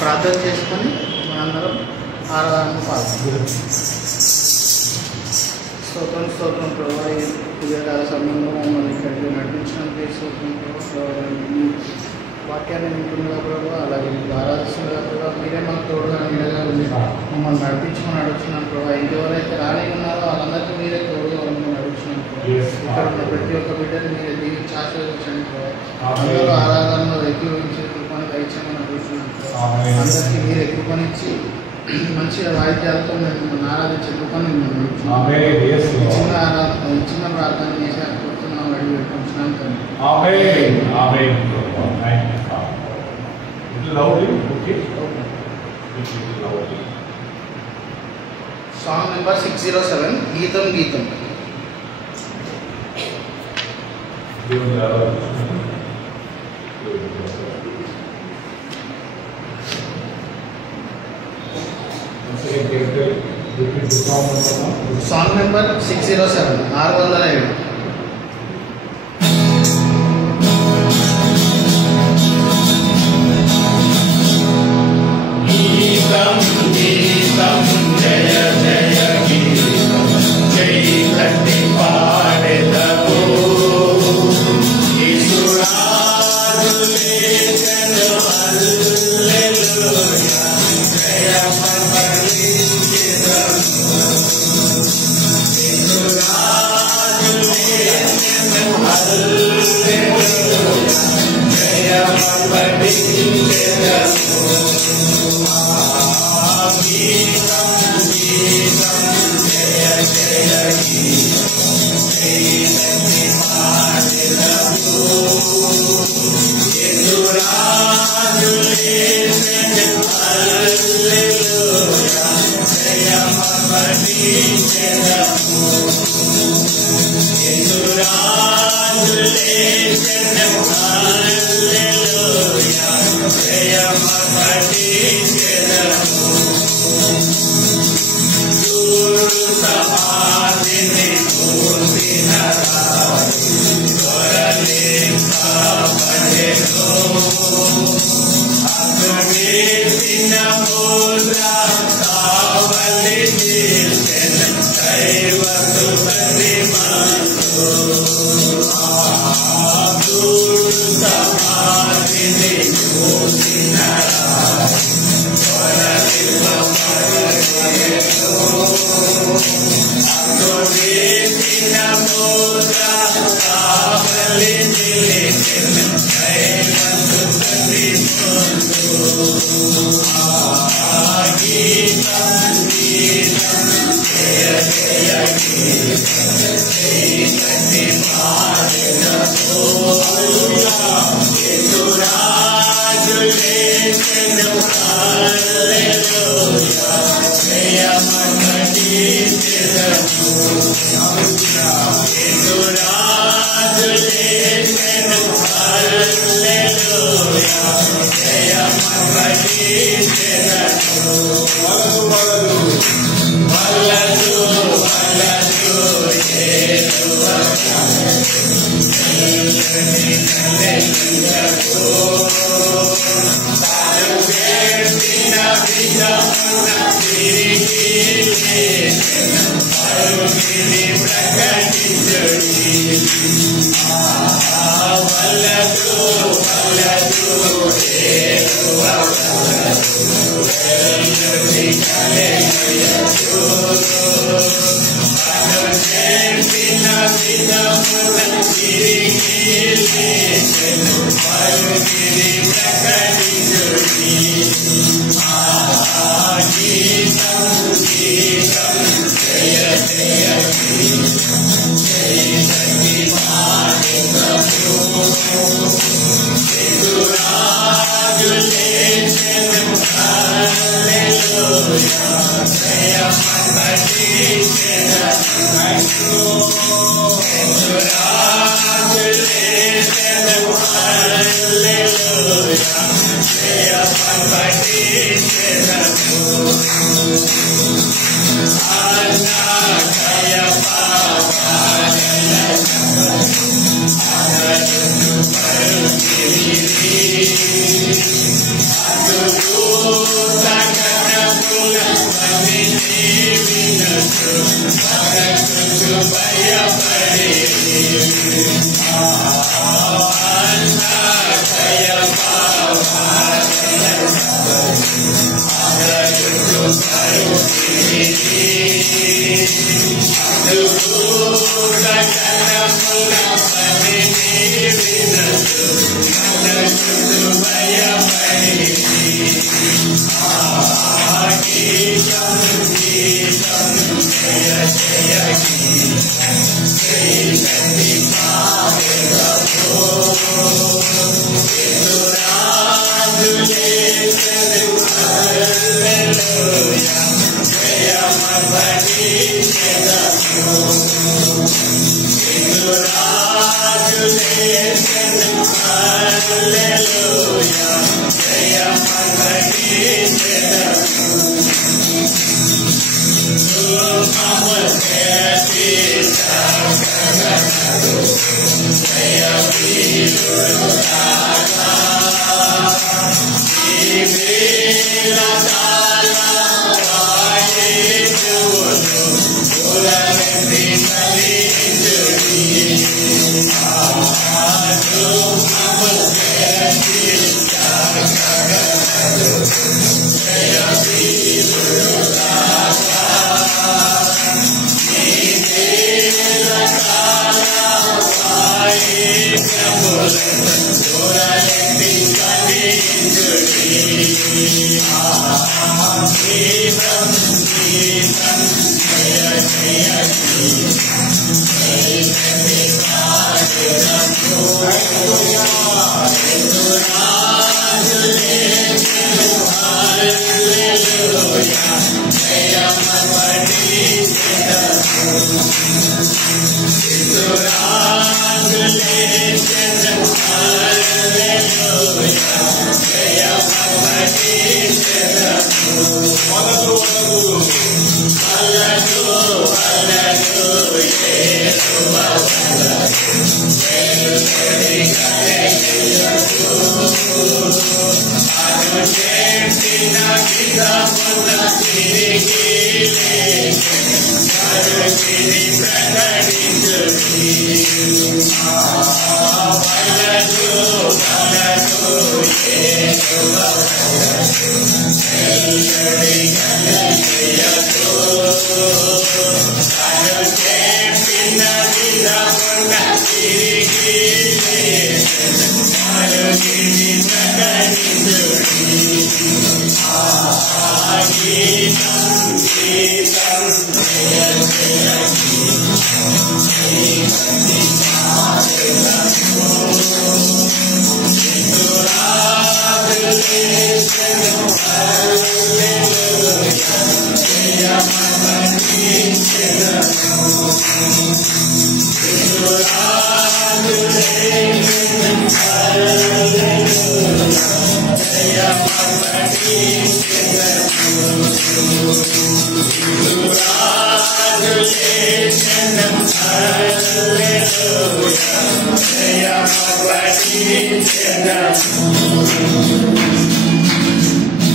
ప్రార్థన చేసుకొని మనందరం ఆరాధన పాల్గొంటాం. స్తోత్రం స్తోత్రం ప్రభావ. ఉదయకాల సమయంలో మమ్మల్ని ఇక్కడికి నడిపించినందుకు స్తోత్రం ప్రభావ. మీ వాక్యాన్ని వింటుండగా ప్రభావ, అలాగే మీకు ఆరాధిస్తుండగా ప్రభావ, మీరే మాకు తోడుగా నీడగా ఉంది మమ్మల్ని నడిపించమని అడుగుతున్నాను ప్రభావ. ఇంకెవరైతే రాని ఉన్నారో వాళ్ళందరికీ మీరే తోడుగా మమ్మల్ని అడుగుతున్నాను ప్రభావ. ఇక్కడ ఉన్న ప్రతి ఒక్క బిడ్డని మీరే దీవించి ఆశీర్వదించండి ప్రభావ. అందరూ ఆరాధనలో ఏకీభవించే కృపను దయచేయమని అడుగుతున్నాను ప్రభావ. అందరికీ మీరే కృపనిచ్చి మంచిగా వాయిద్యాలతో మేము మిమ్మల్ని ఆరాధించే కృపను చిన్న ప్రార్థన చేసి అడుగుతున్నాం, అడిగి పెట్టుకుంటున్నాం తండ్రి. సాంగ్ నెంబర్ 607 గీతం గీతం. Song number 607 607. గీతం గీతం జయ జయ గీతం జై కట్టి పాడెదము యేసురాజు లేచెను హల్లెలూయా జయమపలించెదము యేసురాజు లేచెను హల్లెలూయా జయమపలించెదము.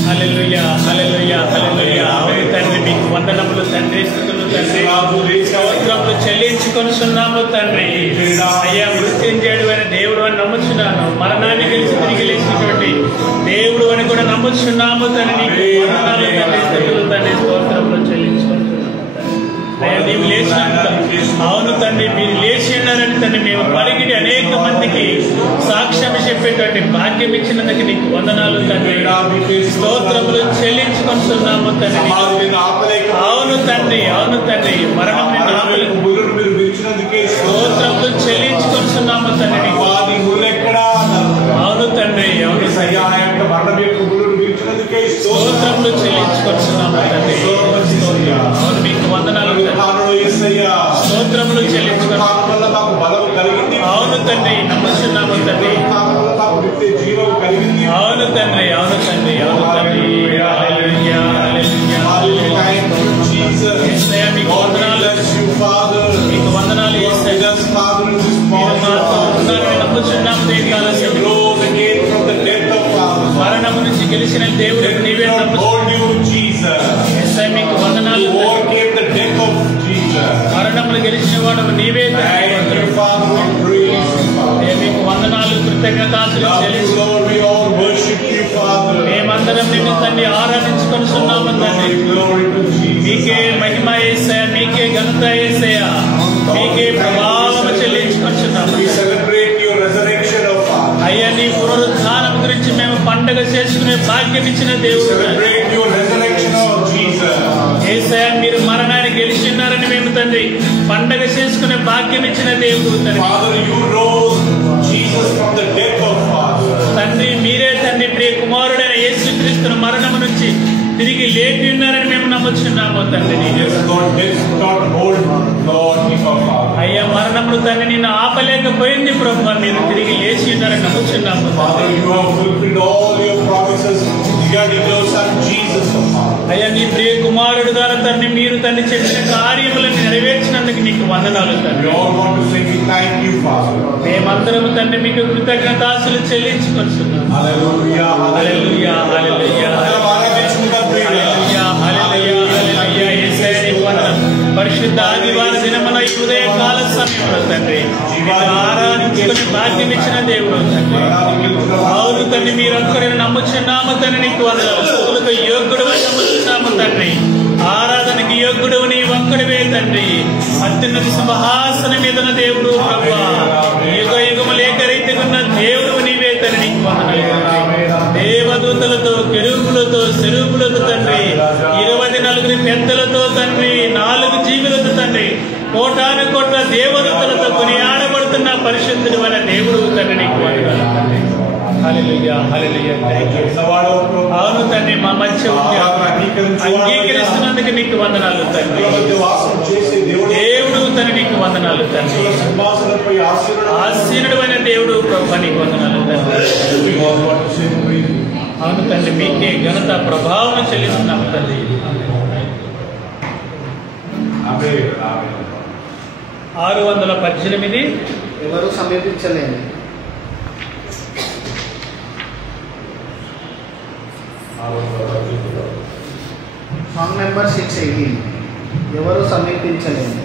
హల్లెలూయా హల్లెలూయా హల్లెలూయా. తండ్రి మీకు వందనములు తండ్రి, స్తుతులు తండ్రి, స్తోత్రములు చెల్లించుకొనుచున్నాము తండ్రి. అయ్యా మృత్యుంజయుడు అయిన దేవుడు అని నమ్ముచున్నాను, మరణాన్ని గెలిచి తిరిగి లేచినటువంటి దేవుడు అని కూడా నమ్ముచున్నాము తండ్రి. నీకు వందనాలు తండ్రి, స్తుతులు తండ్రి, స్తోత్రములు చెల్లించుకొనుచున్నాము అయ్యా. నీవు లేచినంత అవును తండ్రి, మీరు లేచి ఉన్నారని తండ్రి మేము పరిగిడి అనేక మందికి సాక్ష్యం చెప్పేటువంటి భాగ్యం ఇచ్చినందుకు నీకు వందనాలు తండ్రి, స్తోత్రములు చెల్లించుకొనుచున్నాము తండ్రి. అవును తండ్రి, అవును తండ్రి, మరణం స్తోత్రములు చెల్లించుకొనుచున్నాము తండ్రి. అవును తండ్రి, అవును స్తోత్రములు చెల్లించుకొనుచున్నాము తండ్రి. అవును మీకు వందనాలు, స్తోత్రములు చెల్లించుకొనుచున్నాము. అవును తండ్రి, నమ్ముచున్నాము తండ్రి. అవును తండ్రి, అవును తండ్రి, అవును తండ్రి. హల్లెలూయా హల్లెలూయా యేసయ్యా మీకు వందనాలు, మీకు వందనాలు యేసయ్యా. మీరు మాతో ఉన్నారని నమ్ముచున్నాము దేవి ఆలస్యంలో. మరణము నుంచి గెలిచిన దేవుడు నీవే యేసయ్యా మీకు వందనాలు. మరణములు గెలిచిన వాడు నీవే మీకు వందనాలు, కృతజ్ఞతాస్తులు చెల్లిస్తూ మేమందరం నిన్ను తండ్రి ఆరాధించుకొనుచున్నాము తండ్రి. మీకే మహిమ యేసయ్యా, మీకే ఘనత యేసయ్యా, మీకే ప్రభావం చెల్లించుకొనుచున్నాము అయ్యా. నీ పునరుత్థానం గురించి మేము చేసుకునే భాగ్యం ఇచ్చిన దేవుడు. Celebrate your resurrection of Jesus. యేసయ్య మీరు మరణాన్ని గెలిచినారని మేము తండ్రి పండగ చేసుకునే భాగ్యం ఇచ్చిన దేవుడు తండ్రి. Father, you rose Jesus from the death of Father. తండ్రి మీరే తండ్రి ప్రియ కుమారుడైన యేసుక్రీస్తును మరణము నుంచి తిరిగి లేపి ఉన్నారని మేము నమ్ముచున్నాము తండ్రి. Yes, Lord, death could not hold Lord of Father. అయ్యా మరణములు తండ్రి నిన్ను ఆపలేకపోయింది ప్రభువా, మీరు తిరిగి లేచి ఉన్నారని నమ్ముచున్నాము. Father, you have fulfilled all your promises regarding your Son Jesus of Father. అయ్యా నీ ప్రియ కుమారుడు ద్వారా తండ్రి మీరు తండ్రి చెప్పిన కార్యములను నెరవేర్చినందుకు నీకు వందనాలు We తండ్రి. all want to say thank you, Father. మేమందరము తండ్రి మీకు కృతజ్ఞతాస్తులు చెల్లించుకొస్తున్నాము. Hallelujah, హల్లెలూయా హల్లెలూయా హల్లెలూయా హల్లెలూయా హల్లెలూయా. యేసయ్య నీకు వందనాలు. పరిశుద్ధ ఆదివార దినమున ఈ ఉదయ కాల సమయంలో తండ్రి నిన్ను ఆరాధించుకుని భాగ్యం ఇచ్చిన దేవుడు తండ్రి. అవును తండ్రి మీరొక్కడిని నమ్ముచున్నాము తండ్రి, నీకు వందనాలు. స్తుతులకు యోగ్యుడు అని నమ్ముచున్నాము తండ్రి. ఆరాధనకి యోగ్యుడు నీ ఒక్కడివే తండ్రి. అత్యున్నత సింహాసనం మీదన దేవుడు ప్రభువా, యుగ యుగములు ఏకరీతిగున్న దేవుడు నీవే తండ్రి, నీకు వందనాలు. దేవదూతలతో కెరూబులతో సెరూబులతో తండ్రి 24 పెద్దలతో తండ్రి 4 జీవులతో తండ్రి కోటాను కోట్ల దేవదూతలతో కొనియాడబడుతున్న పరిశుద్ధుడు అనే దేవుడు తండ్రి, నీకు వందనాలు తండ్రి. హల్లెలూయా హల్లెలూయా. అవును తండ్రి మా మధ్య అంగీకరిస్తున్నందుకు నీకు వందనాలు తండ్రి. దేవుడు తండ్రి నీకు వందనాలు తండ్రి. ఆశీనుడు అయిన దేవుడు ప్రభు నీకు వందనాలు తండ్రి. అవును తండ్రి మీకే ఘనత ప్రభావం చెల్లిస్తున్నాము తండ్రి. 618 ఎవరు సమీపించలేని. సాంగ్ నెంబర్ 618 ఎవరు సమీపించలేని.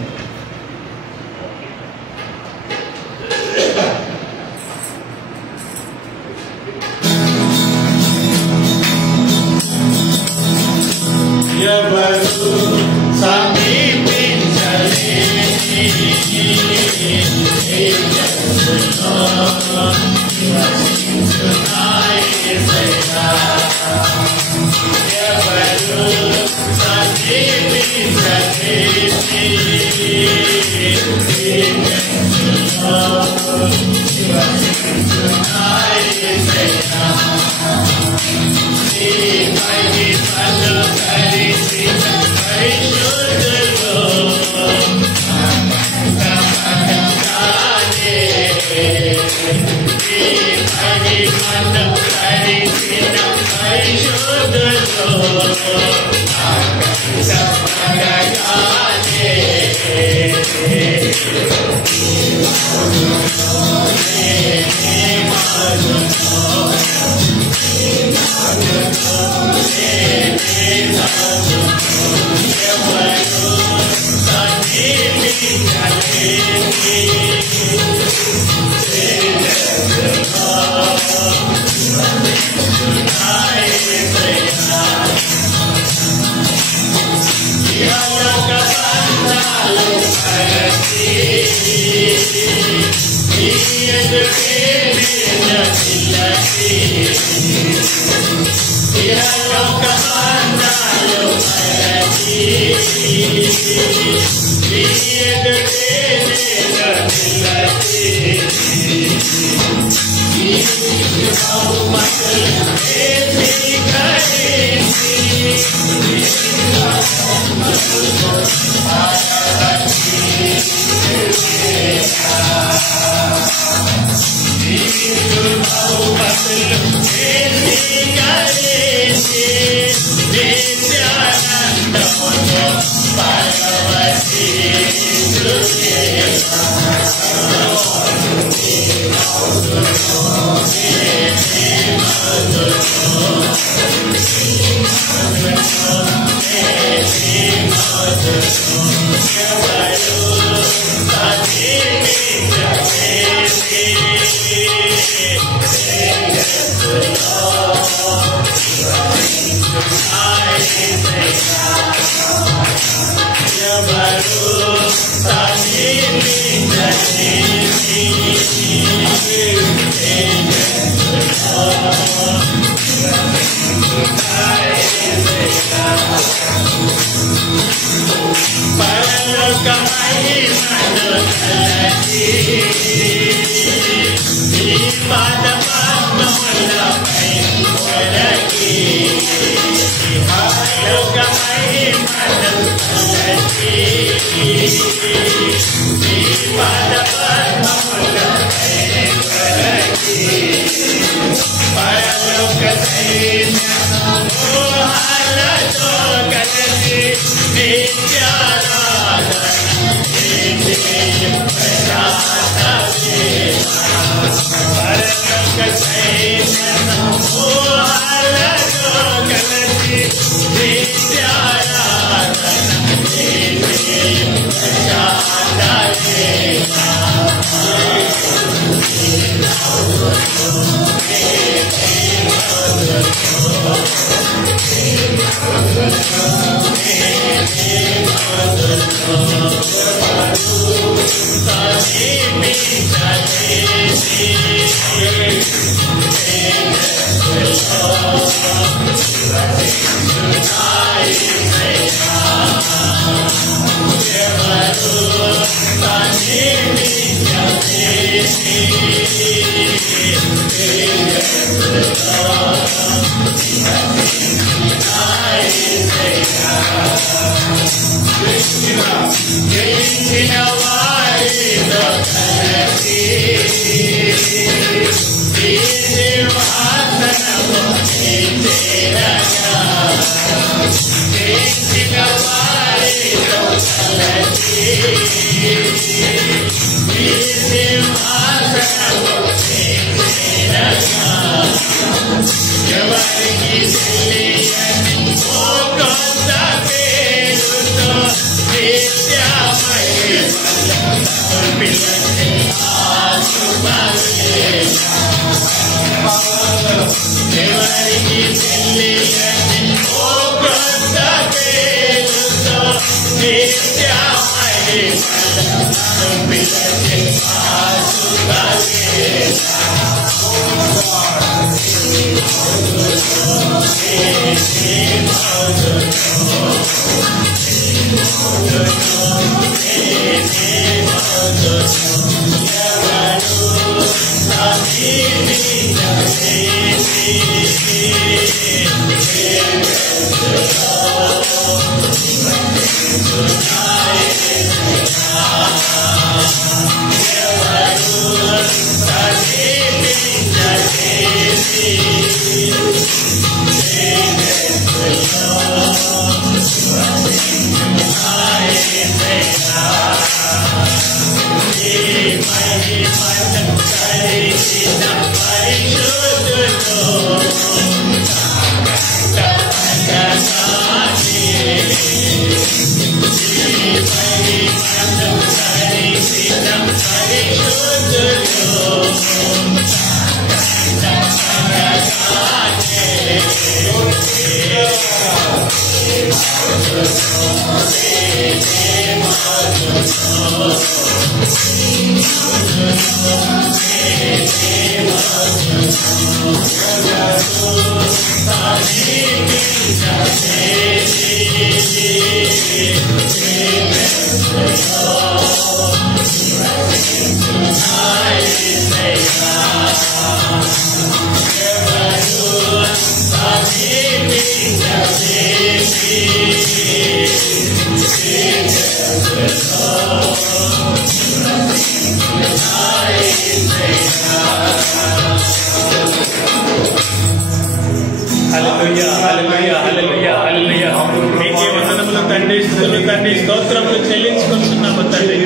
స్తోత్రములు చెల్లించుకుంటున్నాము తండ్రి.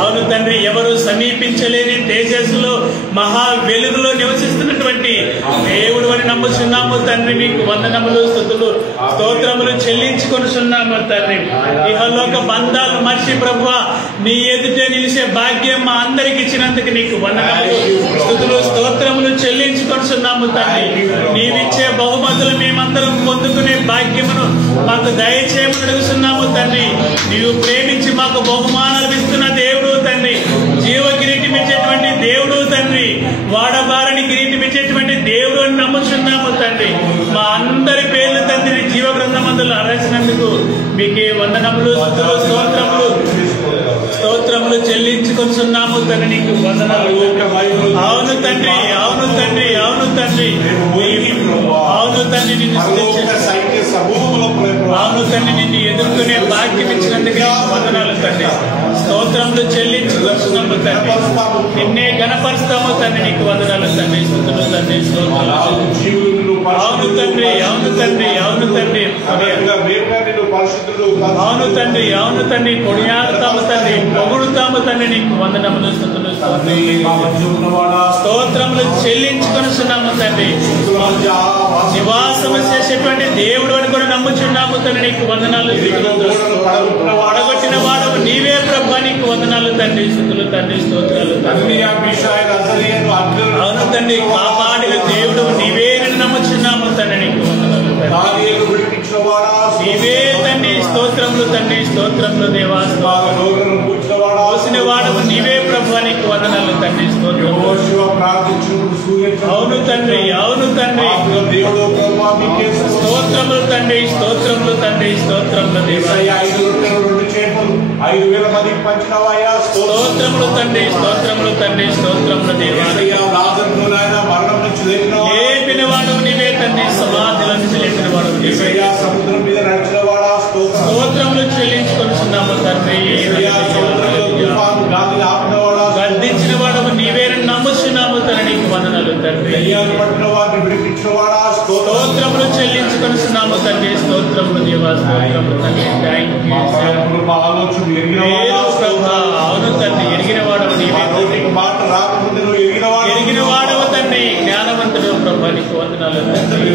అవును తండ్రి, ఎవరు సమీపించలేని తేజస్సులో మహా వెలుగులో నివసిస్తున్నటువంటి దేవుడు అని నమ్ముచున్నాము తండ్రి. మీకు వందనములు స్తుతులు స్తోత్రములు చెల్లించుకొనుచున్నాము తండ్రి. ఇహలోక బంధాలు మర్చి ప్రభువా నీ ఎదుటే నిలిచే భాగ్యం మా అందరికి ఇచ్చినందుకు నీకు వందనములు స్తుతులు స్తోత్రములు చెల్లించుకొనుచున్నాము తండ్రి. నీవిచ్చే బహుమతులు మేమందరం పొందుకునే భాగ్యమును మాకు దయచేయమని అడుగుతున్నాము తండ్రి. నీవు ప్రేమించి మాకు బహుమానాలు ఇస్తున్న దేవుడు తండ్రి, జీవ కిరీటం ఇచ్చేటువంటి దేవుడు తండ్రి, వాడబారని కిరీటం ఇచ్చేటువంటి దేవుడు అని నమ్ముచున్నాము తండ్రి. మా అందరి పేర్లు తండ్రి జీవ గ్రంథమందులో అరసినందుకు మీకే వందనములు స్తుతులు స్తోత్రములు చెల్లించుకొనుచున్నాము తండ్రి. నీకు వందనాలు. అవును తండ్రి, అవును తండ్రి, అవును తండ్రి, అవును తండ్రి, నిన్ను అవును తండ్రి, నిన్ను ఎదుర్కొనే భాగ్యం ఇచ్చినందుకు వందనాలు తండ్రి. స్తోత్రములు చెల్లించుకొనుచున్నాము తండ్రి. నిన్నే గణపరుస్తాము తండ్రి. నీకు వందనాలు తండ్రి. స్తుతులు తండ్రి, స్తోత్రాలు. అవును తండ్రి, అవును తండ్రి, అవును తండ్రి, అవును తండ్రి, అవును తండ్రి, కొనియాడుతాము తండ్రి, పొగుడుతాము తండ్రి. నీకు వందనములు స్తుతులు స్తోత్రములు చెల్లించుకొనుచున్నాము తండ్రి. నివాసము చేసేటువంటి దేవుడు అని కూడా నమ్ముచున్నాము తండ్రి. నీకు వందనాలు. పడగొట్టిన వాడు నీవే ప్రభు. నీకు వందనాలు తండ్రి. స్తుతులు తండ్రి, స్తోత్రాలు. అవును తండ్రి, కాపాడిన దేవుడు నీవే అని నమ్ముచున్నాము తండ్రి. నీకు వందనాలు నీవే తండ్రి. స్తోత్రములు తండ్రి, స్తోత్రములు దేవా. పోసిన వాడు నీవే ప్రభు. నీకు వందనాలు తండ్రి. స్తోత్రములు. అవును తండ్రి, అవును తండ్రి, స్తోత్రములు తండ్రి, స్తోత్రములు తండ్రి, స్తోత్రములు దేవా. 5,000 మందికి పంచినవాయా. స్తోత్రములు తండ్రి, స్తోత్రములు తండ్రి, స్తోత్రములు దేవా. మరణం నుంచి లేపిన వాడు నీవే తండ్రి. సమాధిలో నుంచి లేపిన వాడు నీవే. సముద్రం మీద నడిచిన వాడా. స్తోత్రములు చెల్లించుకొనుచున్నాము తండ్రి. స్తోత్రములు దేవా, స్తోత్రములు తండ్రి. థ్యాంక్ యూ ప్రభా. అవును తండ్రి, ఎరిగిన వాడవు నీవే తండ్రి. ఎరిగిన వాడవు తండ్రి, జ్ఞానవంతుడు ప్రభా. నీకు వందనాలు తండ్రి.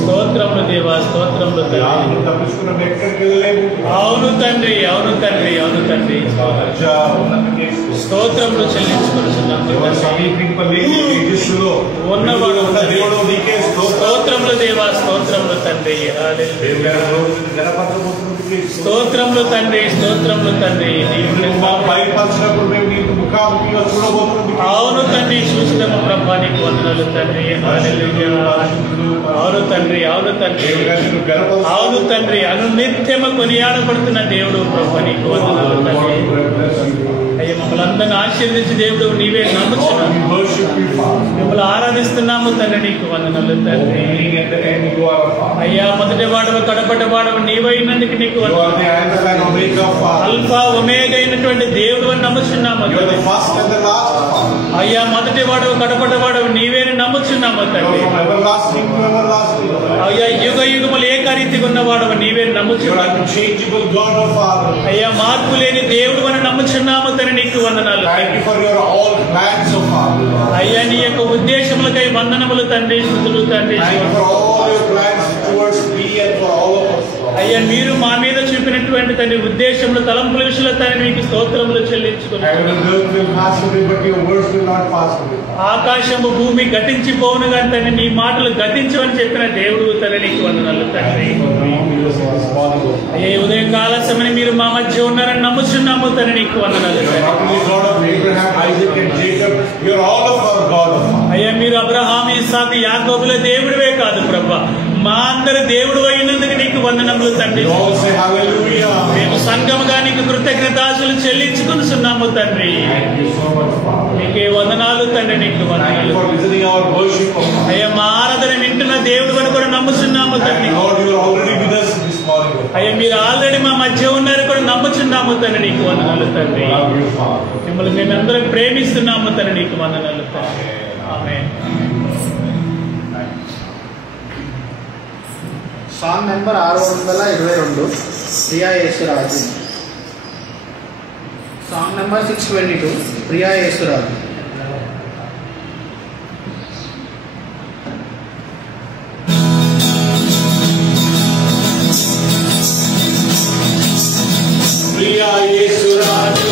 స్తోత్రములు దేవా, స్తోత్రములు తండ్రి. అవును తండ్రి, అవును తండ్రి, అవును తండ్రి. స్తోత్రములు చెల్లించుకొనుచున్నాము ఉన్నవాడు స్తోత్రములు దేవా, స్తోత్రములు తండ్రి. స్తోత్రములు తండ్రి, స్తోత్రములు తండ్రి. అవును తండ్రి, చూసినాము ప్రభా. నీకు వందనాలు తండ్రి. అవును తండ్రి, అవును తండ్రి, అవును తండ్రి. అనునిత్యము కొనియాడబడుతున్న దేవుడు ప్రభా. నీకు వందనాలు తండ్రి. అయ్యా, మమ్మల్ని అందరినీ ఆశీర్వదించి దేవుడు నీవే నమ్ముచున్నాము, మిమ్మల్ని ఆరాధిస్తున్నాము తండ్రి. నీకు వందనాలు తండ్రి. అయ్యా, మొదటి వాడవు కడపటి వాడవు నీవైనందుకు నీకు అల్ఫా ఒమేగా అయినటువంటి దేవుడు అని నమ్ముచున్నాము. అయ్యా, మొదటి వాడవు కడపటి వాడవు నీవేని నమ్ముచున్నాము తండ్రి. అయ్యా, యుగ యుగములు ఏకరీతిగా ఉన్నవాడవు నీవే నమ్ముచున్నాము. అయ్యా, మార్పు లేని దేవుడు అని నమ్ముచున్నాము తండ్రి. నీకు వందనాలు. అయ్యా, నీ యొక్క ఉద్దేశములకై వందనములు తండ్రి. స్తుతులు తండ్రి. అయ్యా, మీరు మా మీద చూపినటువంటి తండ్రి ఉద్దేశములు, తలంపుల విషయంలో తండ్రి మీకు స్తోత్రములు చెల్లించుకున్నాము. ఆకాశము భూమి గతించిపోవును కానీ తండ్రి నీ మాటలు గతించవని చెప్పిన దేవుడు తండ్రి. నీకు వందనాలు తండ్రి. అయ్యా, ఉదయం కాల సమయం మీరు మా మధ్య ఉన్నారని నమ్ముచున్నాము తండ్రి. నీకు వందనాలు. అయ్యా, మీరు అబ్రహాము, ఇస్సాకు, యాకోబుల దేవుడివే కాదు ప్రభా, మా అందరి దేవుడు అయినందుకు నీకు వందనములు తండ్రి. మేము సంఘముగా నీకు కృతజ్ఞతాసులు చెల్లించుకున్నాము తండ్రి. నీకే వందనాలు తండ్రి. నీకు వందనాలు. అయ్యా, మా ఆరాధన వింటున్న దేవుడు అని కూడా నమ్ముచున్నాము తండ్రి. అయ్యా, మీరు ఆల్రెడీ మా మధ్య ఉన్నారు కూడా నమ్ముచున్నాము తండ్రి. నీకు వందనాలు తండ్రి. మిమ్మల్ని మేమందరం ప్రేమిస్తున్నాము తండ్రి. నీకు వందనాలు తండ్రి. ఆమేన్. సాంగ్ నెంబర్ 622 ప్రియా యేసురాజు. సాంగ్ నెంబర్ 622 ప్రియా యేసురాజు. ప్రియా యేసురాజు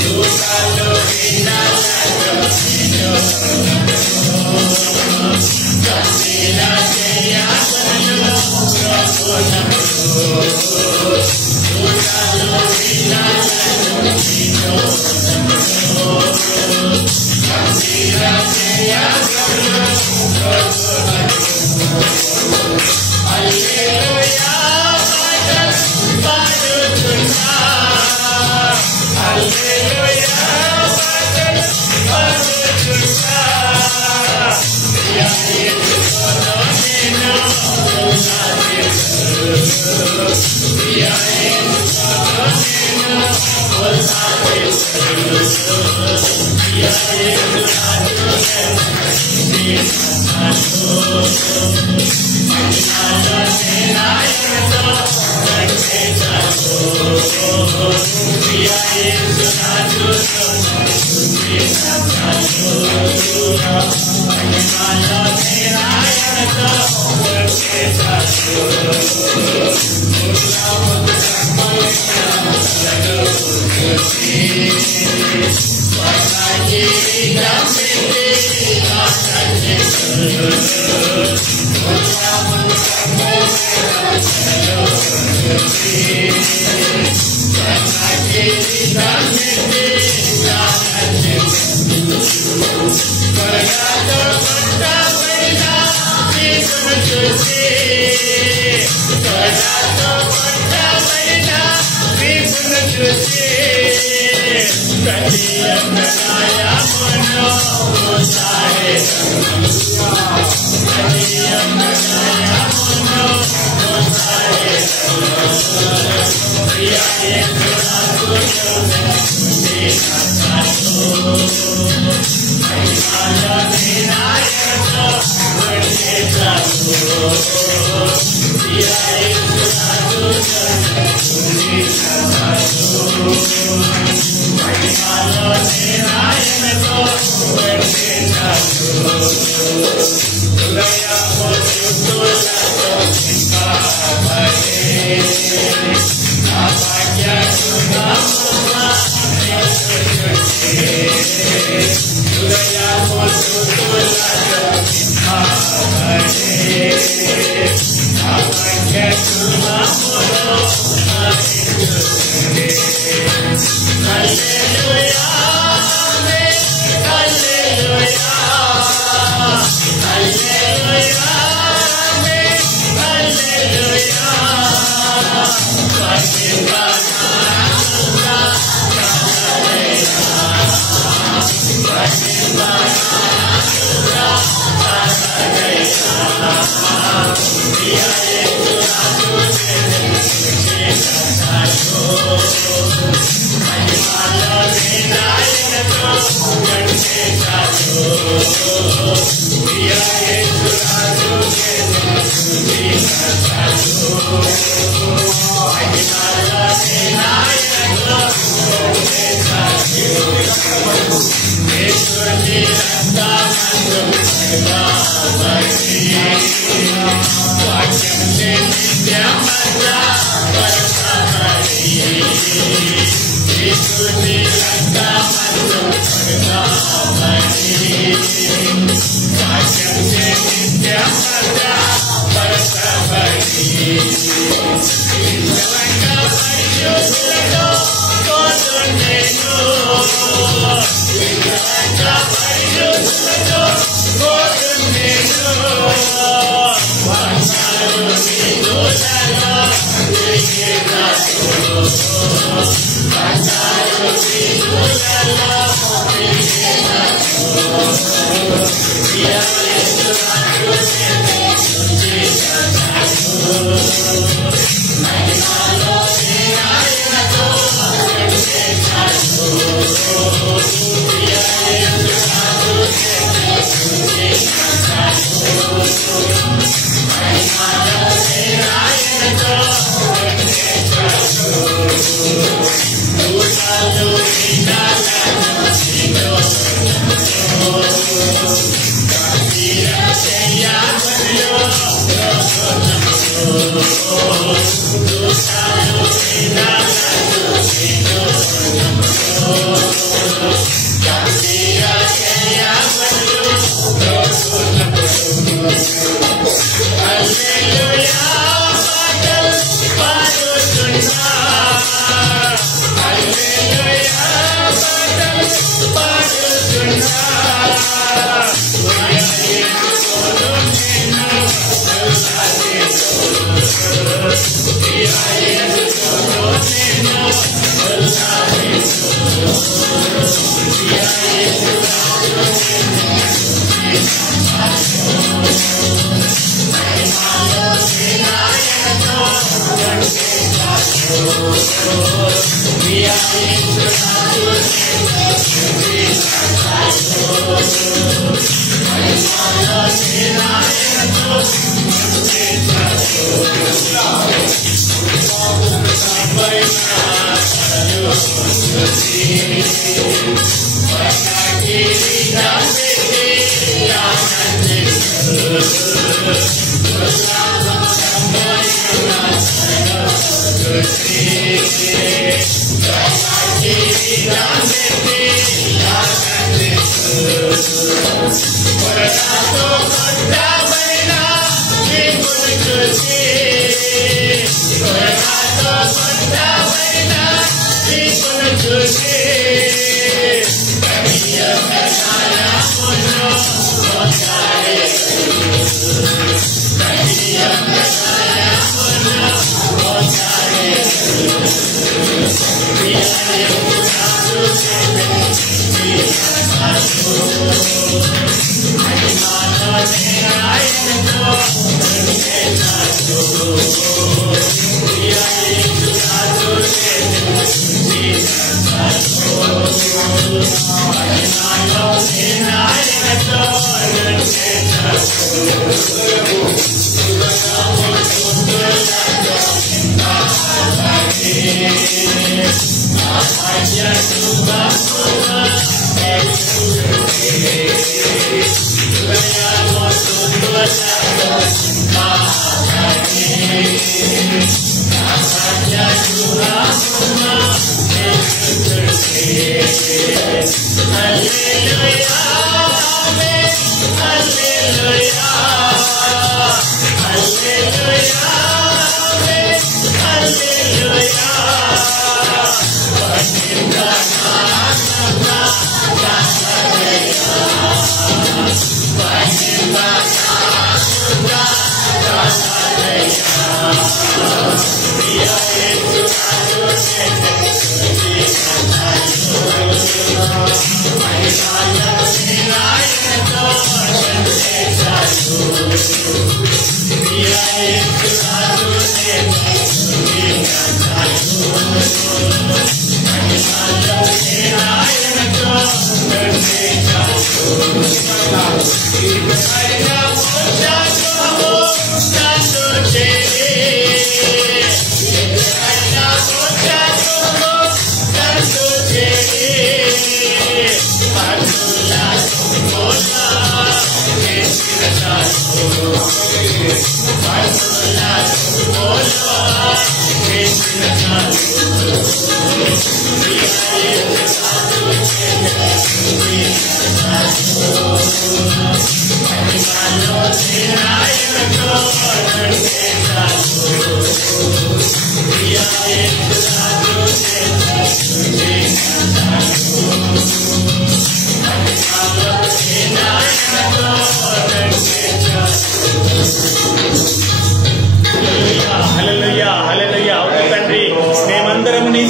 Luka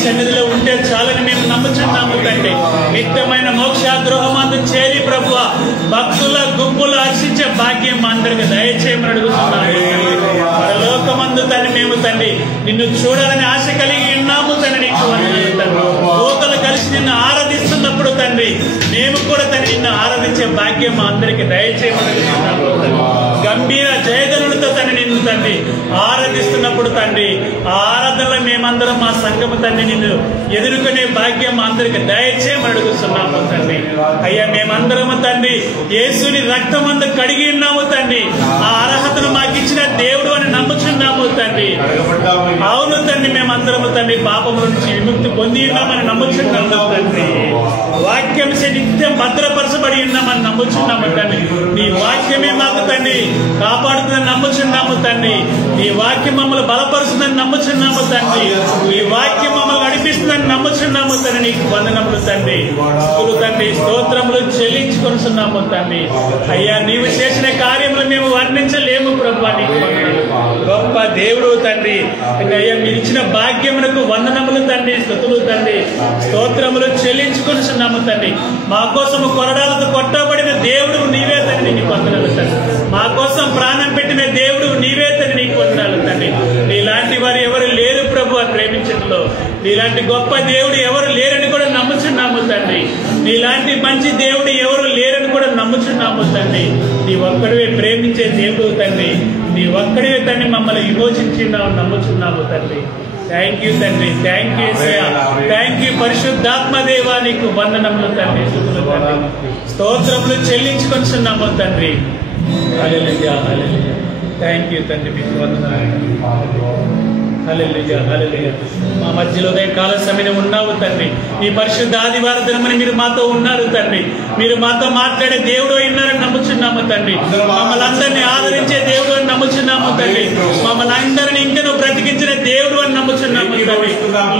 సన్నిధిలో ఉంటే చాలని మేము నమ్ముచున్నాము తండ్రి. నిత్యమైన మోక్షాగృహమందు చేరి ప్రభువా భక్తుల గుంపులు హర్షించే భాగ్యం అందరికి దయచేయమని అడుగుతున్నాము. పరలోకమందు తండ్రి మేము తండ్రి నిన్ను చూడాలని ఆశ కలిగి ఉన్నాము తండ్రి. నీకు వందనాలు తండ్రి. దూతలు కలిసి నిన్ను ఆరాధిస్తున్నప్పుడు తండ్రి మేము కూడా తండ్రి నిన్ను ఆరాధించే భాగ్యం మా అందరికి దయచేయమని అడుగుతున్నాము. గంభీర జయగనులతో తండ్రి నిన్ను తండ్రి ఆరాధిస్తున్నప్పుడు తండ్రి ఆ ఆరాధనలో మేమందరం మా సంఘము తండ్రి నిన్ను ఎదుర్కొనే భాగ్యం మా అందరికి దయచేయమని అడుగుతున్నాము తండ్రి. అయ్యా మేమందరము తండ్రి యేసుని రక్తమందు కడిగి ఉన్నాము తండ్రి. ఆ అర్హతను మాకు ఇచ్చిన దేవుడు అని నమ్ముచున్నాము తండ్రి. అవును తండ్రి మేమందరము తండ్రి పాపముల నుంచి విముక్తి పొంది ఉన్నామని నమ్ముచున్నాము తండ్రి. వాక్యం నిత్యం భద్రపరచబడి ఉన్నామని నమ్ముచున్నాము తండ్రి. నీ వాక్యమే మాకు తండ్రి కాపాడుతుందని నమ్ముచున్నాము తండ్రి. నీ వాక్యం మమ్మల్ని బలపరుస్తుందని నమ్ముచున్నాము తండ్రి. నీ వాక్యం మమ్మల్ని నడిపిస్తుందని నమ్ముచున్నాము తండ్రి. నీకు వందనములు తండ్రి. తండ్రి స్తోత్రములు చెల్లించుకొనుచున్నాము తండ్రి. అయ్యా నీవు చేసిన కార్యములు మేము వర్ణించలేము ప్రభువా. నీకు వందనములు. గొప్ప దేవుడు తండ్రి. అయ్యా మీరు ఇచ్చిన భాగ్యమునకు వందనములు తండ్రి. స్తుతులు తండ్రి. స్తోత్రములు చెల్లించుకొనుచున్నాము తండ్రి. మా కోసం కొరడాలతో కొట్టబడిన దేవుడు నీవే తండ్రి. నీకు వందనాలు తండ్రి. మా కోసం ప్రాణం పెట్టిన దేవుడు నీవే తండ్రి. నీకు వందనాలు తండ్రి. నీలాంటి వారు ఎవరు లేరు ప్రభు ప్రేమించడంలో. నీలాంటి గొప్ప దేవుడు ఎవరు లేరని కూడా నమ్ముచున్నాము తండ్రి. నీలాంటి మంచి దేవుడు ఎవరు లేరని కూడా నమ్ముచున్నాము తండ్రి. నీ ఒక్కడివే ప్రేమించే దేవుడు తండ్రి. నీ ఒక్కడివే తండ్రి మమ్మల్ని విమోచించినావు నమ్ముచున్నాము తండ్రి. థ్యాంక్ యూ తండ్రి, థ్యాంక్ యూ థ్యాంక్ యూ పరిశుద్ధాత్మ దేవా, నీకు వందనములు తండ్రి, స్తుతులు తండ్రి, స్తోత్రములు చెల్లించుకొనిచున్నాము తండ్రి. హల్లెలూయా హల్లెలూయా. థ్యాంక్ యూ తండ్రి, మీకు వందనాలు. హల్లెలూయా హల్లెలూయా. మా మధ్యలో కాల సమయం ఉన్నావు తండ్రి. ఈ పరిశుద్ధ ఆదివార దినమని మీరు మాతో ఉన్నారు తండ్రి. మీరు మాతో మాట్లాడే దేవుడు అయినారని నమ్ముచున్నాము తండ్రి. మమ్మల్ని అందరినీ ఆదరించే దేవుడు అని నమ్ముచున్నాము తండ్రి. మమ్మల్ని అందరినీ ఇంకనూ బ్రతికించిన దేవుడు అని నమ్ముచున్నాము తండ్రి.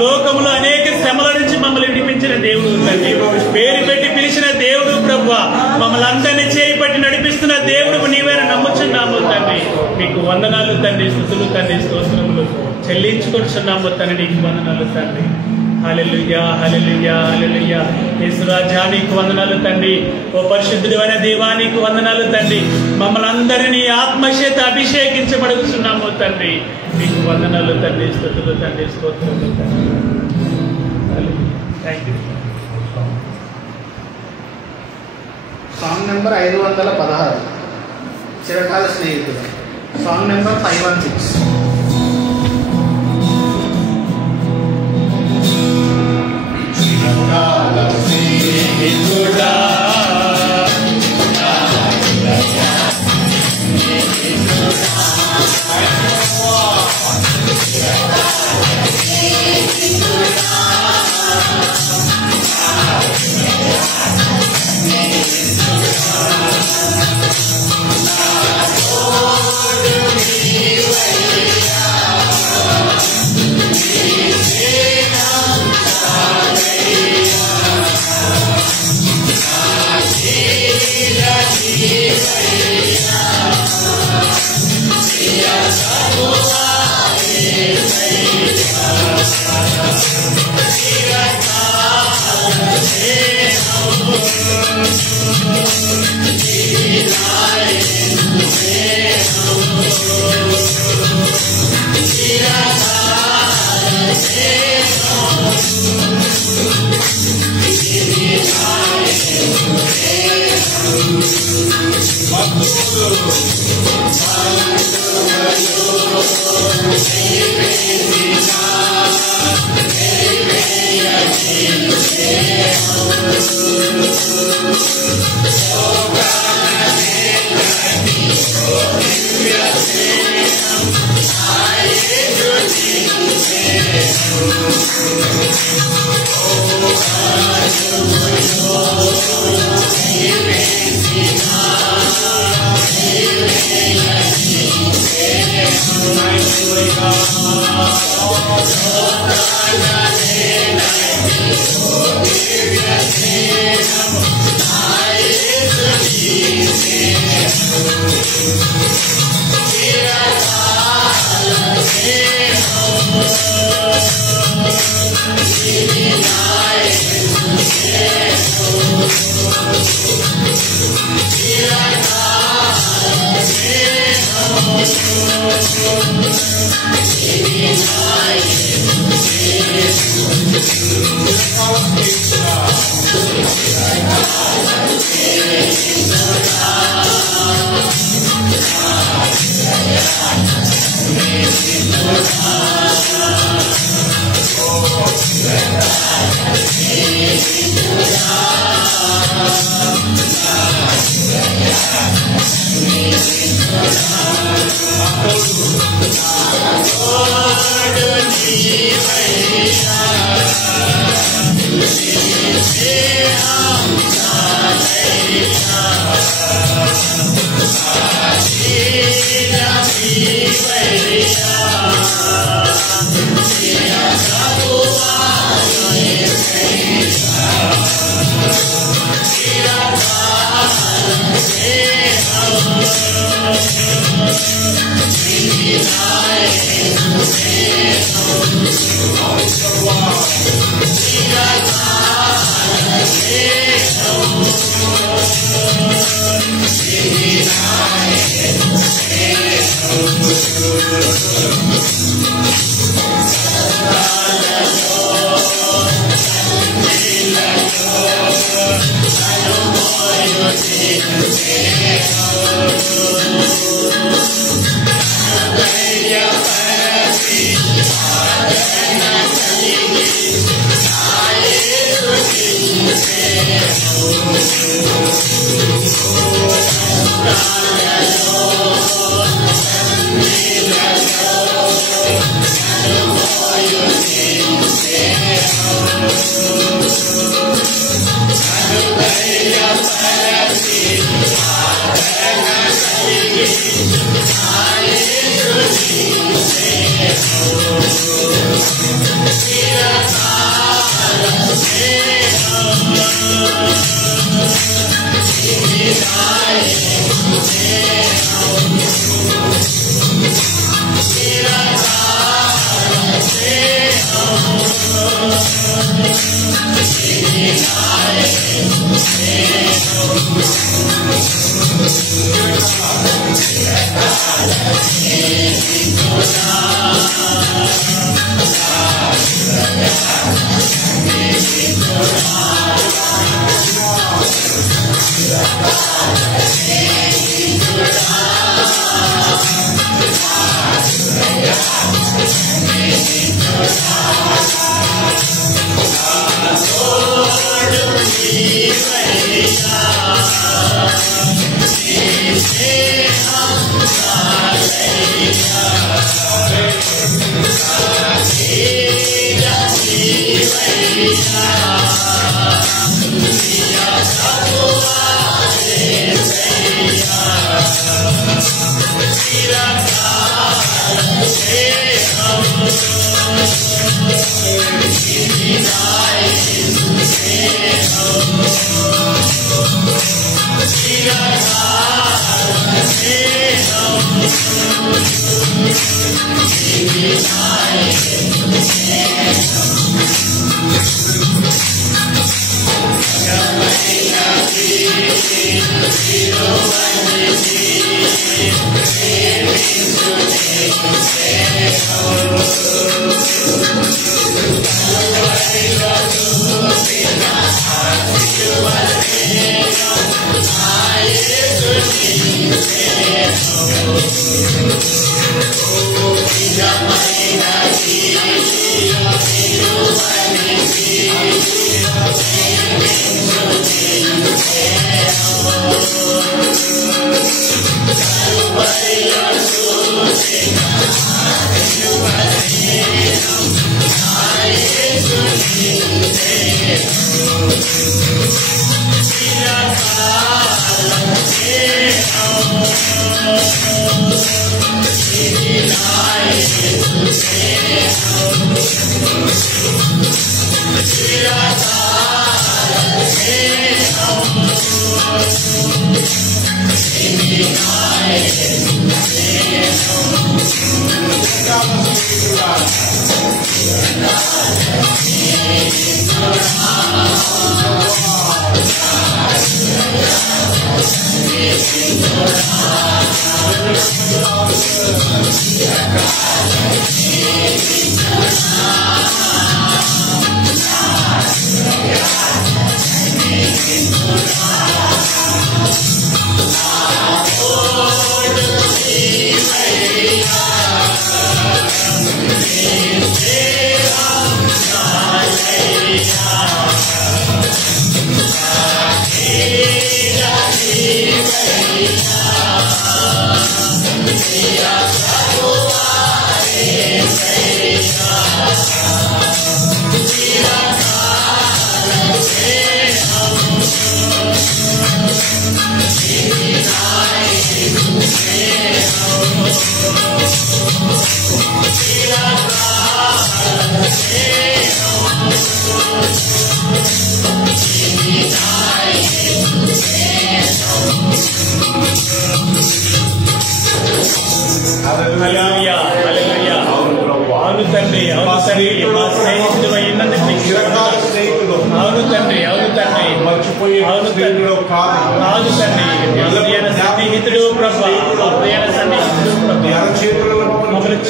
లోకంలో అనేక శ్రమల నుంచి మమ్మల్ని విడిపించిన దేవుడు తండ్రి. పేరు పెట్టి పిలిచిన దేవుడు ప్రభువా, మమ్మల్ని అందరినీ చేయిపట్టి నడిపిస్తున్న దేవుడు నీవేనా నమ్ముచున్నాము తండ్రి. మీకు వందనాలు తండ్రి, స్తుతులు తండ్రి, స్తోత్రములు చెల్లించుకొనిచున్నాము తండ్రి. నీకు వందనాలు తండ్రి. హల్లెలూయా హల్లెలూయా హల్లెలూయా. యేసురాజా నీకు వందనాలు తండ్రి. ఓ పరిశుద్ధుడైన దేవా నీకు వందనాలు తండ్రి. మమ్మల్ని అందరినీ ఆత్మచేత అభిషేకించబడుతున్నాము తండ్రి. నీకు వందనాలు తండ్రి, స్తుతులు తండ్రి, స్తోత్రములు తండ్రి. Thank you. సాంగ్ నెంబర్ 516 చిరకాల స్నేహితుడు. Song number 516.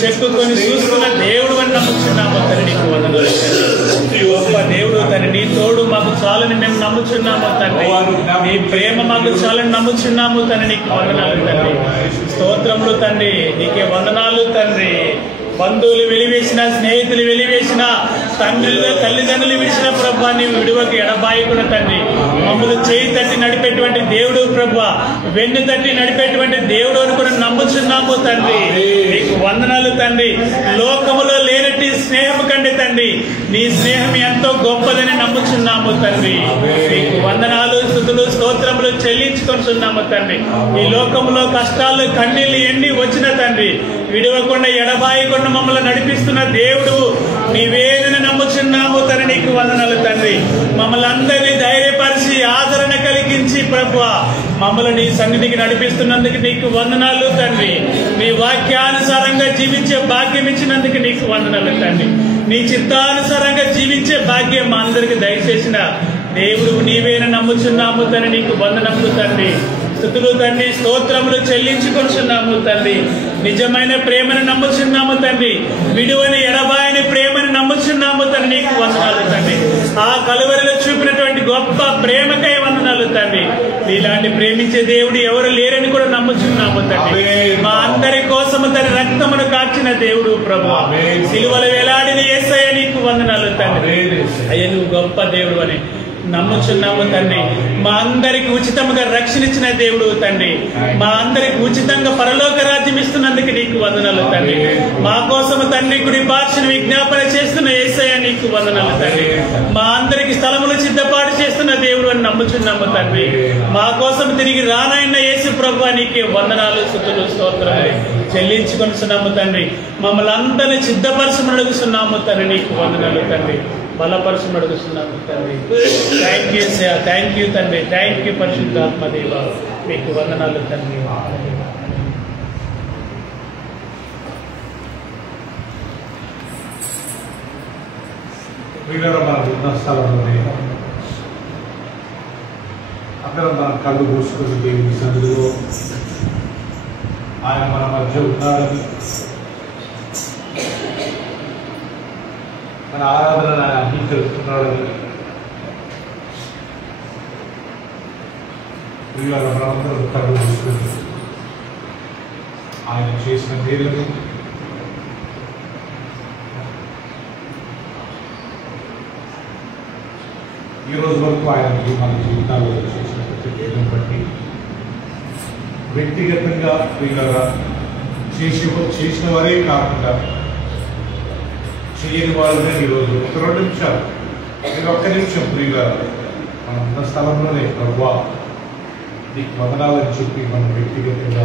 చెప్పుకొని చూసుకున్న దేవుడు అని నమ్ముచున్నాము తండ్రి, నీకు వందనాలు తండ్రి. గొప్ప దేవుడు తండ్రి, నీ తోడు మాకు చాలని మేము నమ్ముచున్నాము తండ్రి. నీ ప్రేమ మాకు చాలని నమ్ముచున్నాము తండ్రి, నీకు వందనాలు తండ్రి. స్తోత్రములు తండ్రి, నీకే వందనాలు తండ్రి. బంధువులు వెలివేసిన, స్నేహితులు వెలివేసిన, తల్లిదండ్రులు విడిచిన ప్రభా, నీవు విడువకి ఎడబాయకుడు తండ్రి. మమ్మల్ని చేయి తట్టి నడిపేటువంటి దేవుడు ప్రభా, వెన్ను తట్టి నడిపేటువంటి దేవుడు అని కూడా నమ్ముచున్నాము తండ్రి. నీకు వందనాలు తండ్రి. లోకములో లేనట్టి స్నేహం కంటే తండ్రి, నీ స్నేహం ఎంతో గొప్పదని నమ్ముచున్నాము తండ్రి. నీకు వందనాలు, స్తుతులు, స్తోత్రములు చెల్లించుకొనిచున్నాము తండ్రి. ఈ లోకములో కష్టాలు, కన్నీళ్లు ఎన్ని వచ్చిన తండ్రి, విడవకుండా ఎడబాయకుండా మమ్మల్ని నడిపిస్తున్న దేవుడు నీవేనని నమ్ముచున్నాము తండ్రి. నీకు వందనాలు తండ్రి. మమ్మల్ని అందరినీ ధైర్యపరిచి ఆదరణ కలిగించి ప్రభువా మమ్మల్ని నీ సన్నిధికి నడిపిస్తున్నందుకు నీకు వందనాలు తండ్రి. నీ వాక్యానుసారంగా జీవించే భాగ్యం ఇచ్చినందుకు నీకు వందనాలు తండ్రి. నీ చిత్తానుసారంగా జీవించే భాగ్యం మా అందరికి దయచేసిన దేవుడు నీవేనని నమ్ముచున్నాము తండ్రి. నీకు వందనములు తండ్రి. స్తుతులు తండ్రి, స్తోత్రములు చెల్లించుకొనిచున్నాము తండ్రి. నిజమైన ప్రేమను నమ్ముచున్నాము తండ్రి. విడువని ఎడబాయని ప్రేమను నమ్ముచున్నాము తండ్రి. నీకు వందనాలు తండ్రి. ఆ కలువరిలో చూపినటువంటి గొప్ప ప్రేమకై వందనాలు తండ్రి. ఇలాంటి ప్రేమించే దేవుడు ఎవరు లేరని కూడా నమ్ముచున్నాము తండ్రి. మా అందరి కోసము తన రక్తమును కాచిన దేవుడు ప్రభు. సిలువలు వేలాడిన యేసయ్య నీకు వందనాలు తండ్రి. అయ్యా నువ్వు గొప్ప దేవుడు అని నమ్ముచున్నాము తండ్రి. మా అందరికి ఉచితంగా రక్షణ ఇచ్చిన దేవుడు తండ్రి. మా అందరికి ఉచితంగా పరలోక రాజ్యం ఇస్తున్నందుకు నీకు వందనాలు తండ్రి. మా కోసము తండ్రి కుడి భాషను విజ్ఞాపన చేస్తున్న యేసయ్య నీకు వందనాలు తండ్రి. మా అందరికి స్థలములు సిద్ధపాటు చేస్తున్న దేవుడు అని నమ్ముచున్నాము తండ్రి. మా కోసం తిరిగి రానైన యేసు ప్రభు నీకే వందనాలు స్తుతులు స్తోత్రాలు చెల్లించుకొనిస్తున్నాము తండ్రి. మమ్మల్ని అందరినీ సిద్ధపరచమని అడుగుతున్నాము తండ్రి. నీకు వందనాలు తండ్రి. బలపరచమని అడుగుతున్నాము తండ్రి. థ్యాంక్ యూ తండ్రి. థ్యాంక్ యూ పరిశుద్ధాత్మ దేవ. మీకు వందనాలు తండ్రి. మన స్థలంలోనే అందరం మన కళ్ళు మూసుకుని దేవుని సన్నిధిలో ఆయన మన మధ్య ఉన్నాడని, మన ఆరాధన ఆయన అంగీకరిస్తున్నాడని మనందరం కళ్ళు మూసుకుని ఆయన చేసిన మేలును ఈ రోజు వరకు ఆయనకి మన జీవితాల్లో చేసిన ప్రతి మేలును బట్టి వ్యక్తిగతంగా ప్రియులారా చేసిన వారే కాకుండా చేయని వాళ్ళనే ఈరోజు ఒక 2 నిమిషాలు నేను ఒక్క నిమిషం ప్రియులారా మనం ఉన్న స్థలంలోనే ప్రభువా నీకు వందనాలని చెప్పి మనం వ్యక్తిగతంగా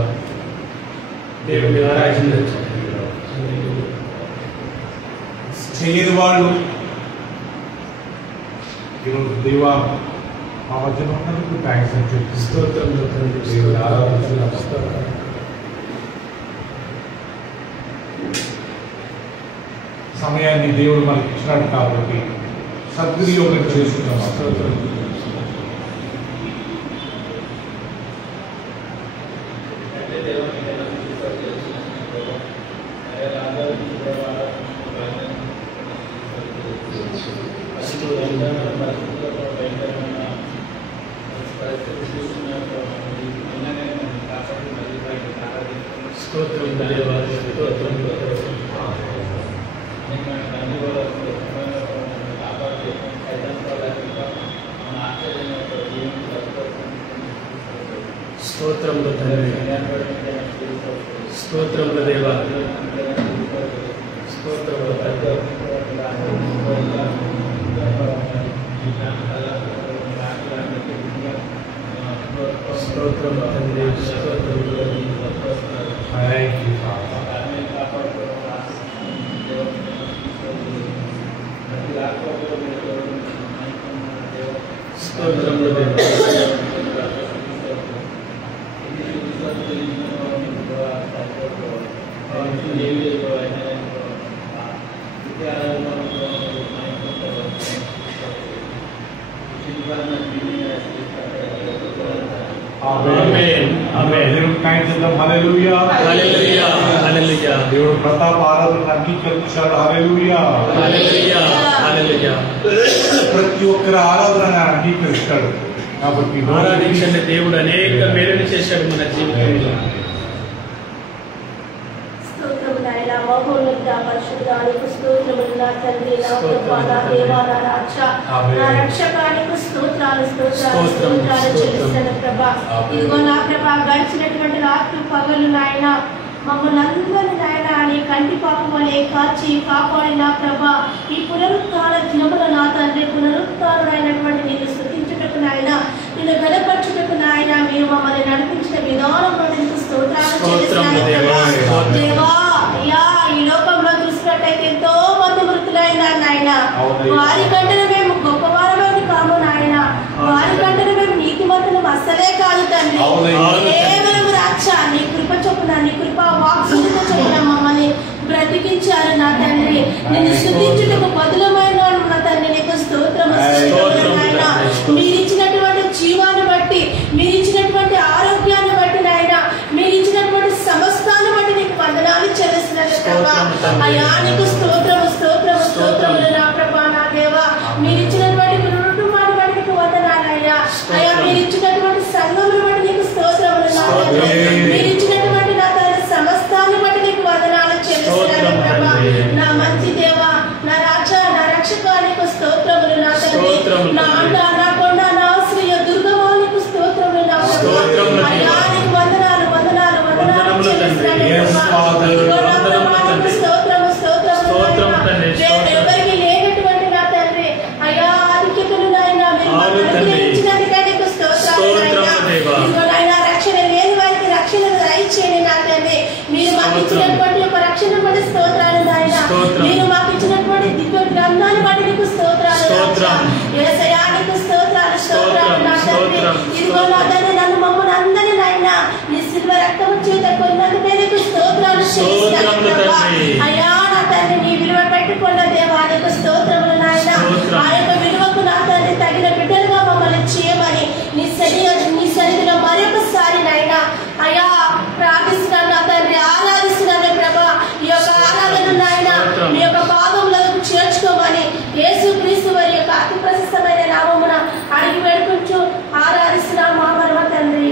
దేవుని ఆరాధన చేయని వాళ్ళు ఈరోజు దేవా మా మధ్యన ఉన్నందుకు థ్యాంక్స్ అని చెప్పి స్తోత్రములు తండ్రి. దేవుని ఆరాధిస్తున్నాము. సమయాన్ని దేవుడు మనకి ఇచ్చినాడు కాబట్టి సద్వినియోగం చేసుకున్నాము. స్తోత్రములు తండ్రి. స్తోత్రములు దేవా. స్తోత్రములు తండ్రి. స్తోత్రములు తండ్రి. స్తోత్రములు. Thank you, Father. స్తోత్రములు దేవా. దేవుడు ప్రతాప ఆరాధన అంగీకరించాడు. హల్లెలూయా. ప్రతి ఒక్కరి ఆరాధన అంగీకరిస్తాడు కాబట్టి ఆరాధించండి. దేవుడు అనేక మేలులు చేశాడు మన జీవితంలో. పరిశుద్ధానికి స్తోత్రములు నా తండ్రి, నా కృపా, నా దేవా, నా రక్ష, నా రక్షకానికి స్తోత్రాలు చెల్లిస్తాను ప్రభా. ఇదిగో నా ప్రభా, గడిచినటువంటి రాత్రి పగలు నాయన మమ్మల్ని అందరినీ నాయన నీ కంటి పాపం వలె కాచి కాపాడిన ప్రభా. ఈ పునరుత్థాన దినముల నా తండ్రి, పునరుత్థానుడైనటువంటి నిన్ను స్తుతించుటకు నాయన, నిన్ను బలపరచుటకు నాయన మీరు మమ్మల్ని నడిపించిన విధానంలో నీకు స్తోత్రాలు చెల్లిస్తాను దేవా. ఈ లోకంలో చూసినట్టయితే ఎంతో మంది మృతులైన నాయన, వారి కంటే మేము గొప్పవారమని కాము నాయన, వారి కంటే మేము నీతిమంతులు అస్సలే కాదు తండ్రి. కేవలం రక్ష నీ కృప చొప్పున, నీ కృప వాక్సులతో చొప్పున మమ్మల్ని బ్రతికించారు నా తండ్రి. నిన్ను స్తుతించుటకు బదులమైన నా తండ్రి నీకు స్తోత్రము. నాయన మీరు ఇచ్చినటువంటి జీవాన్ని బట్టి, మీరు ఇచ్చినటువంటి ఆరోగ్యాన్ని బట్టి నాయన, మీరు ఇచ్చినటువంటి సమస్తాన్ని బట్టి నీకు స్తోత్రములు అయ్యా నీకు వందనాలు వందనాలు వందనాలు చెల్లిస్తున్నాను ప్రభా. ఇదిగో నా ప్రభా నీకు స్తోత్రము స్తోత్రము నాయనా. ఎవరికి లేనటువంటి నా తండ్రి అయ్యా ఆధిక్యతలు నాయనా మీరు మాకు అనుగ్రహించినందుకే నీకు స్తోత్రాలు నాయనా. ఇదిగో నాయనా రక్షణ లేని వారికి రక్షణను దయచేయండి నా తండ్రి. మీరు మాకు ఇచ్చినటువంటి ఒక రక్షణ బట్టి స్తోత్రాలు నాయనా. మీరు మాకు ఇచ్చినటువంటి దివ్య గ్రంథాన్ని బట్టి నీకు స్తోత్రాలు యేసయ్యా నీకు స్తోత్రాలు స్తోత్రాలు నా తండ్రి. ఇదిగో నా తండ్రి నన్ను మమ్మల్ని అందరినీ నాయనా నీ సిల్వ రక్తము చేత కొన్నందుకే నీకు స్తోత్రాలు చెల్లిస్తున్నాను ప్రభా. అయ్యా నా తండ్రి నీ విలువ పెట్టుకున్న దేవా నీకు స్తోత్రములు నాయనా. ఆ యొక్క విలువకు నా తండ్రి తగిన బిడ్డలుగా మమ్మల్ని చేయమని నీ సన్నిధిలో మరొకసారి నాయనా అయ్యా ప్రార్థిస్తున్నాను నా తండ్రి. ఆరాధిస్తున్నాను ప్రభా. ఈ యొక్క ఆరాధన నాయనా మీ యొక్క పాదములకు చేర్చుకోమని యేసుక్రీస్తు వారి యొక్క అతి ప్రశస్తమైన నామమున అడిగి వేడుకుంటూ ఆరాధిస్తున్నాము మా పరమ తండ్రి.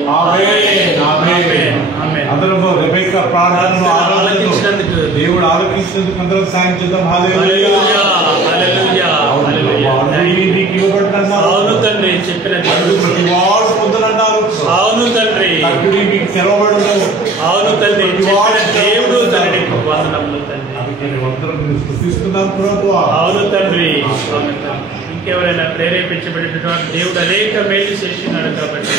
అందరూ రెబెక్కా ప్రార్థనను ఆరాధించినందుకు దేవుడు ఆలకించినందుకు అందరూ సాయం చేద్దాం. హల్లెలూయా హల్లెలూయా హల్లెలూయా. నీకు ఇవ్వబడుతున్నారు. అవును తండ్రి చెప్పిన ప్రతి వాడు పొందనంటారు. అవును తండ్రి మీకు తెరవబడును. అవును తండ్రి చెప్పిన దేవుడు తండ్రి వందనములు తండ్రి. అందుకే అందరం స్తుతిస్తున్నాం ప్రభువా. అవును తండ్రి. ఇంకెవరైనా ప్రేరేపించబడినటువంటి దేవుడు అనేక మేలు చేస్తున్నాడు కాబట్టి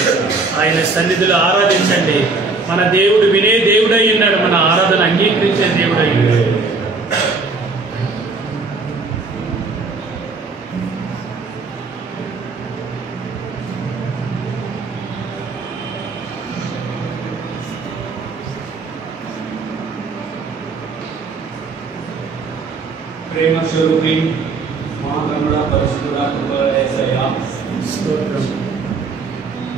ఆయన సన్నిధిలో ఆరాధించండి. మన దేవుడు వినే దేవుడై ఉన్నాడు. మన ఆరాధన అంగీకరించే దేవుడై ఉన్నాడు. ప్రేమ స్వరూపి మా కరుణ పరిశుద్ధుడా కృపగల యేసయ్యా స్తోత్రం.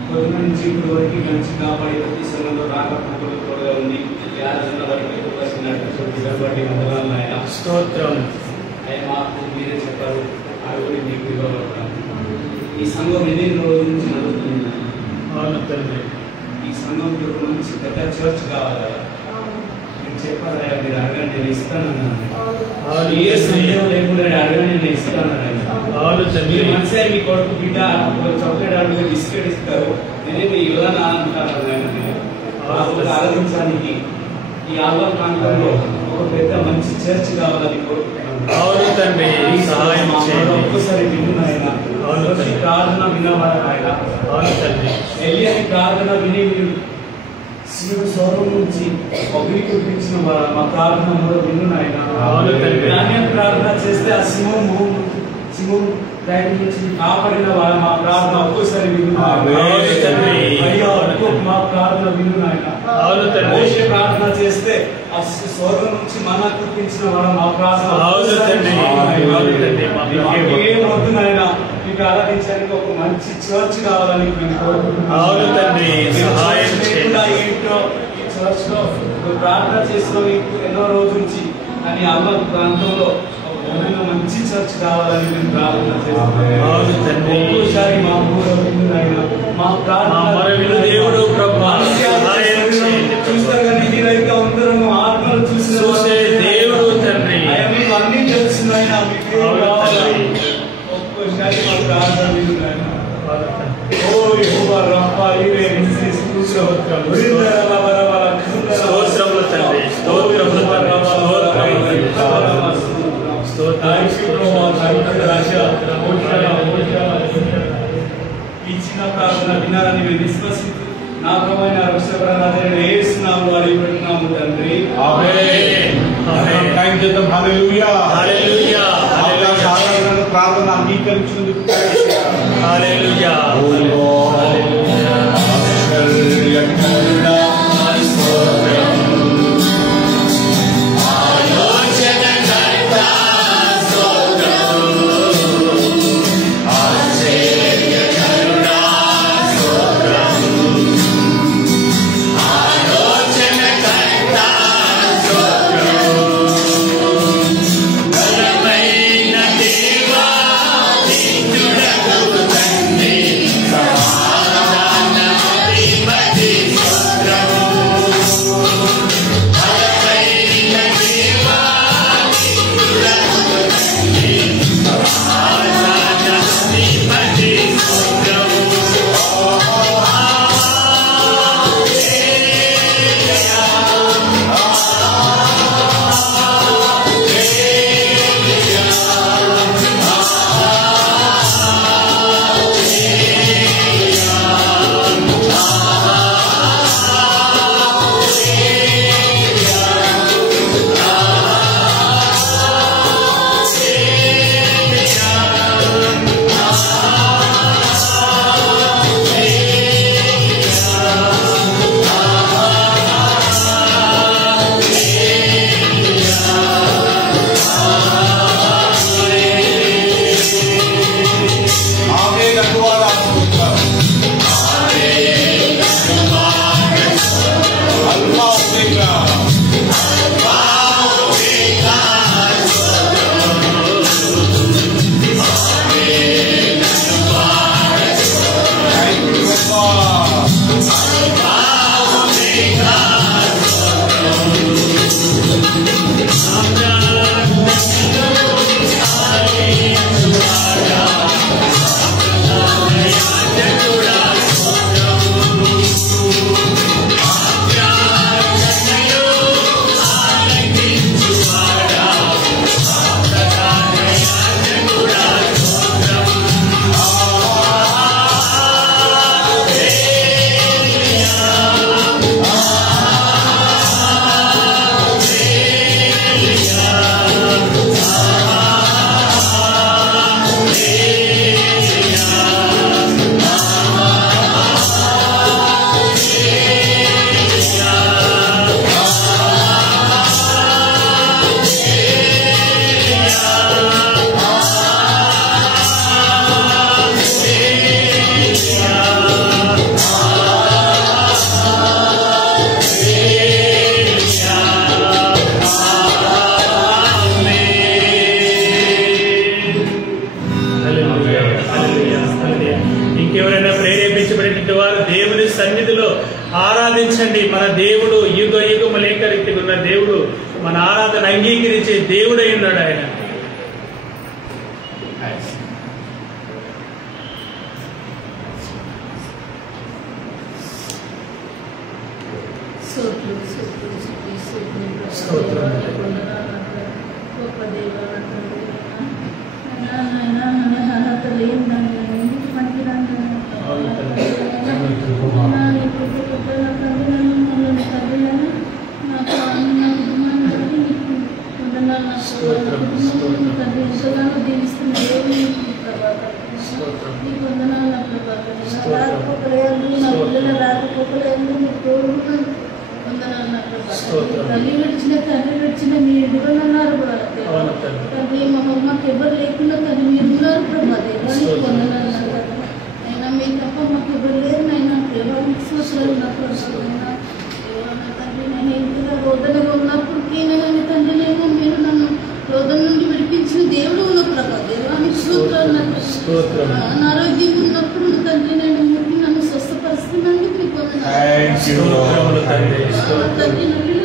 పొద్దున నుంచి ఇప్పుడు వరకు మంచి కాపాడి ప్రతి సమయంలో రాకపోకలు తోడుగా ఉంది. యాదన వరకు వచ్చినటువంటి వందనాలు నాయన. స్తోత్రం. ఆయన మాకు మీరే చెప్పారు అడుగుని మీకు ఇవ్వబడతాను. ఈ సంఘం ఎన్ని రోజుల నుంచి నడుస్తుంది. అవును తండ్రి. ఈ సంఘం ఒక మంచి పెద్ద చర్చ్ కావాలి. మీరు చెప్పారా మీరు అడగండి నేను ఇస్తానన్నాను. ఏ సమయం లేకుండా అడగండి నేను ఇస్తానన్నాను. అవును తండ్రి. మంచిగా మీ కొడుకు బిడ్డ చాక్లెట్ అడుగు బిస్కెట్ ఇస్తారు. నేనేమి ఇవ్వనా అంటాను. ఆలోచించడానికి ఈ ఆల్బా ప్రాంతంలో ఒక పెద్ద మంచి చర్చ్ కావాలని కోరుకుంటున్నాను. అవును తండ్రి సహాయం చేయండి. ఒక్కసారి విన్నాయన. అవును తండ్రి. ప్రార్థన విన్నవాడు ఆయన. అవును తండ్రి. ఎలియాని ప్రార్థన విని మీరు శివుడు స్వరం నుంచి అగ్ని కురిపించిన మా ప్రార్థన కూడా విన్నాయన. అవును తండ్రి. ధాన్యం ప్రార్థన చేస్తే ఆ సింహం దాని నుంచి కాపాడిన వాళ్ళ మా ప్రార్థన ఒక్కోసారి మా ప్రార్థన విన్నాయన. అవును తండ్రి. మోషే ప్రార్థన చేస్తే ఆ స్వర్గం నుంచి మన కురిపించిన వాళ్ళ మా ప్రార్థన అవును తండ్రి. అవును తండ్రి. ఏం వద్దు నాయన మీకు ఆరాధించడానికి ఒక మంచి చర్చ్ కావాలని నేను కోరుకుంటున్నాను. అవును తండ్రి సహాయం చేయండి. ఏంటో ఈ చర్చ్ లో ప్రార్థన చేసిన ఎన్నో రోజుల నుంచి కానీ అమ్మ ప్రాంతంలో మంచి చర్చ్ కావాలని నేను ప్రార్థన చేస్తున్నాను. అవును తండ్రి. ఒక్కోసారి మా ఊరు మా ప్రార్థన దేవుడు ప్రభు చూస్తారు కానీ మీరైతే అందరం ఆత్మలు చూసే దేవుడు తండ్రి. మీకు అన్ని తెలుస్తున్నాయి. మీకు ఒక్కోసారి మా ప్రార్థన విన్నాయన. స్తోత్రములు తండ్రి. స్తోత్రములు ఈ చిన్న ప్రార్థన విన్నారని మేము విశ్వసిస్తూ నా ప్రభువైన రక్షకుడైన యేసునామములో అడిగిపెట్టున్నాము తండ్రి. ఆమేన్. థాంక్స్ చేద్దాం. హల్లెలూయా హల్లెలూయా హల్లెలూయా. ప్రార్థన అంగీకరించినందుకు హల్లెలూయా. దేవా నిత్యుడగు తండ్రి ఆరాధించండి. మన దేవుడు యుగ యుగములు ఏకరీతిగా ఉన్న దేవుడు, మన ఆరాధన అంగీకరించే దేవుడై ఉన్నాడు ఆయన. తల్లి విడిచిన తండ్రి విడిచిన మీరు ఇవ్వనన్నారు తండ్రి. మాకు ఎవరు లేకుండా తండ్రి మీరు ఉన్నారు ప్రభా. దేవానికి వందనాలు అయినా మీరు తప్ప మాకు ఎవరు లేరు నైనా. దేవానికి సోషలు ఉన్నప్పుడు తండ్రి నేను ఇంతగా రోదనగా ఉన్నప్పటికీ కానీ తండ్రి నేను మీరు నన్ను రోదన నుండి విడిపించిన దేవుడు ఉన్న ప్రభా. దేవానికి సూత్రాలు అనారోగ్యం ఉన్నప్పుడు తండ్రి నేను ముట్టి నన్ను స్వస్థపరుస్తున్నందుకు మీకు వందనాలు తండ్రి.